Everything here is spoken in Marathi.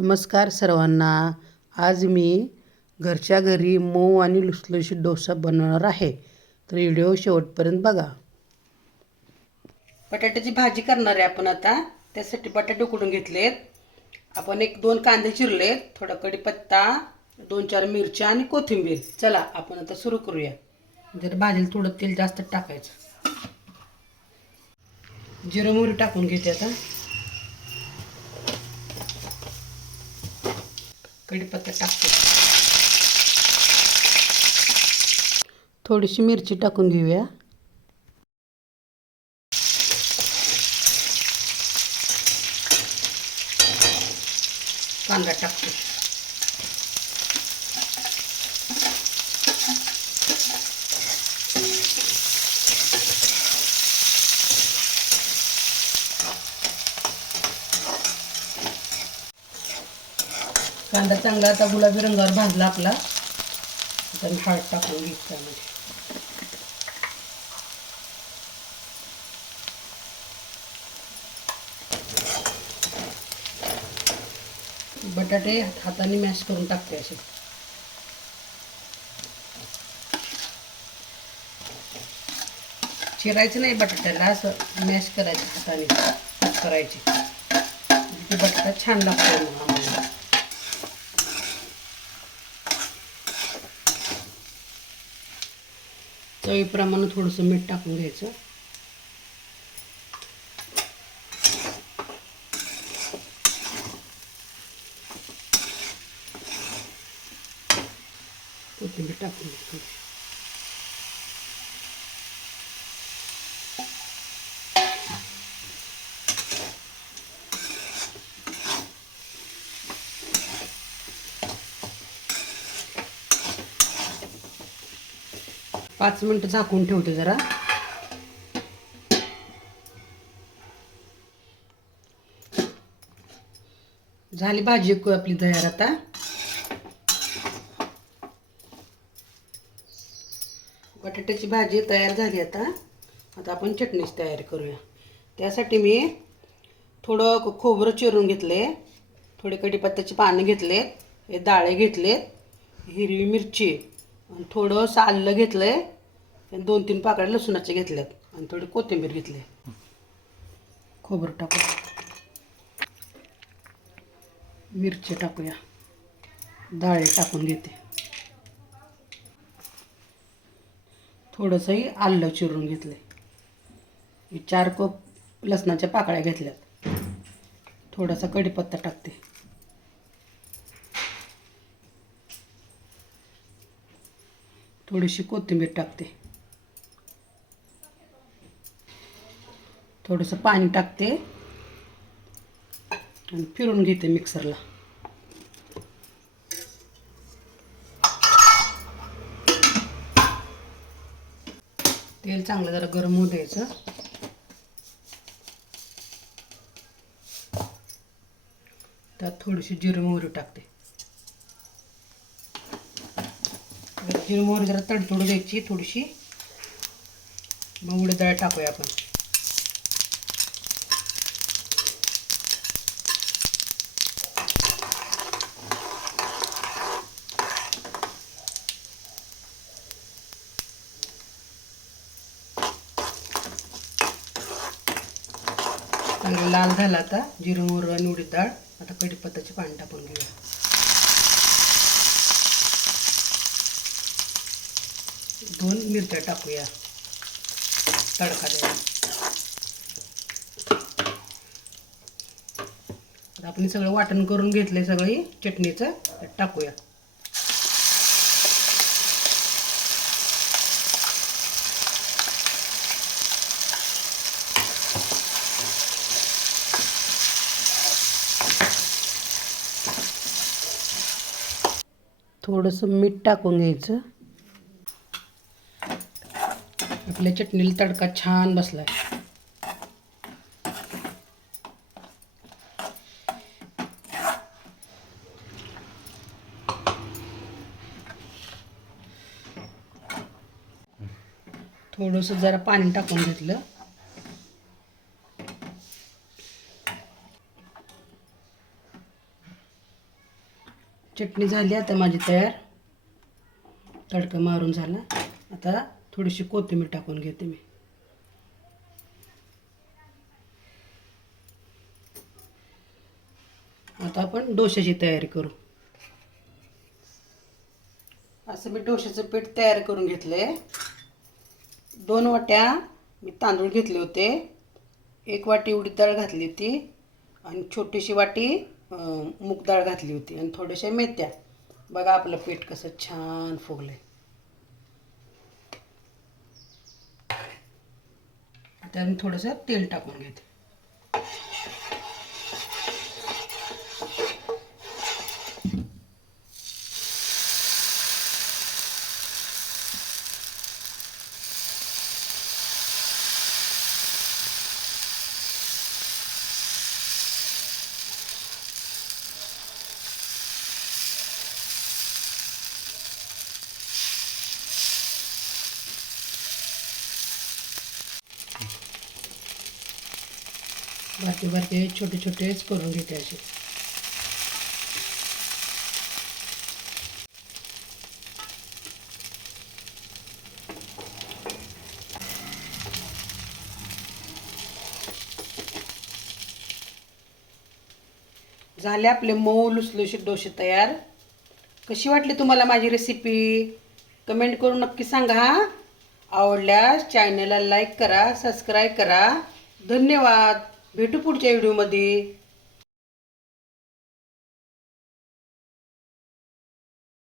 नमस्कार सर्वांना. आज मी घरच्या घरी मऊ आणि लुसलुशीत डोसा बनवणार आहे. तर व्हिडिओ शेवटपर्यंत बघा. बटाट्याची भाजी करणार आहे आपण आता. त्यासाठी बटाटे उकडून घेतलेत. आपण 1-2 कांदे चिरलेत, थोडा कढीपत्ता, 2-4 मिरच्या आणि कोथिंबीर. चला आपण आता सुरू करूया. जर भाजीला थोडं तेल जास्त टाकायचं. जिरं मोहरी टाकून घेते आता. कढीपत्ता टाकते. थोडीशी मिरची टाकून घेऊया. कांदा टाकते. कांदा चांगला आता गुलाबी रंगावर भाजला आपला. आता मी हळद टाकून घेते त्यामध्ये. बटाटे हाताने मॅश करून टाकते असे. चिरायचं नाही बटाट्याला, असं मॅश करायचं हाताने, कट करायची. ते बटाटा छान लागतो मग आम्हाला. चवीप्रमाणे थोडंसं मीठ टाकून घ्यायचं. कोथिंबीर टाकून घ्यायची. 5 मिनिटं झाकून ठेवते जरा. झाली भाजी आपली तयार आता. बटाट्याची भाजी तयार झाली आता. आता आपण चटणीची तयारी करूया. त्यासाठी मी थोडं खोबरं चिरून घेतले, थोडे कढीपत्त्याची पानं घेतलेत, हे डाळे घेतलेत, हिरवी मिरची आणि थोडंसं आलं घेतलंय, 2-3 पाकळ्या लसूणाचे घेतल्यात आणि थोडी कोथिंबीर घेतली. खोबरं टाकू, मिरची टाकूया, डाळे टाकून घेते. थोडंसंही आलं चिरून घेतलंय. 4 कप लसणाच्या पाकळ्या घेतल्यात. थोडासा कढीपत्ता टाकते. थोडीशी कोथिंबीर टाकते. थोडंसं पाणी टाकते आणि फिरून घेते मिक्सरला. तेल चांगलं जरा गरम होऊ द्यायचं. त्यात थोडीशी जिरं मोहरी टाकते. जिरं मोहरी जरा तडतडू द्यायची थोडीशी. मग उडीद डाळ टाकूया आपण. चांगलं लाल झाला आता जिरं मोहरी आणि उडीद डाळ. आता कढीपत्त्याचे पाणी टाकून घेऊया. दोन मिरच्या टाकूया तडका द्यायला. आपण सगळं वाटण करून घेतलंय सगळी चटणीचं, टाकूया. थोडंसं मीठ टाकून घ्यायचं. आपल्या चटणीला तडका छान बसलाय. थोडंसं जरा पाणी टाकून घेतलं. चटणी झाली आता माझी तयार. तडका मारून झाला. आता थोडीशी कोथिंबीर टाकून घेते मी. आता आपण डोश्याची तयारी करू. असं मी डोश्याचं पीठ तयार करून घेतले. 2 वाट्या मी तांदूळ घेतले होते. 1 वाटी उडीद डाळ घातली होती आणि छोटीशी वाटी मूग डाळ घातली होती आणि थोड्याशा मेथ्या. बघा आपलं पीठ कसं छान फुगलंय. आता मी थोडंसं तेल टाकून घेते. बारके बारके छोटे छोटेच करून घेते असे. झाले आपले मऊ लुसलुशीत डोसे तयार. कशी वाटली तुम्हाला माझी रेसिपी कमेंट करून नक्की सांगा. आवडल्यास चॅनलला लाईक करा, सबस्क्राईब करा. धन्यवाद. भेटू पुढच्या व्हिडिओमध्ये.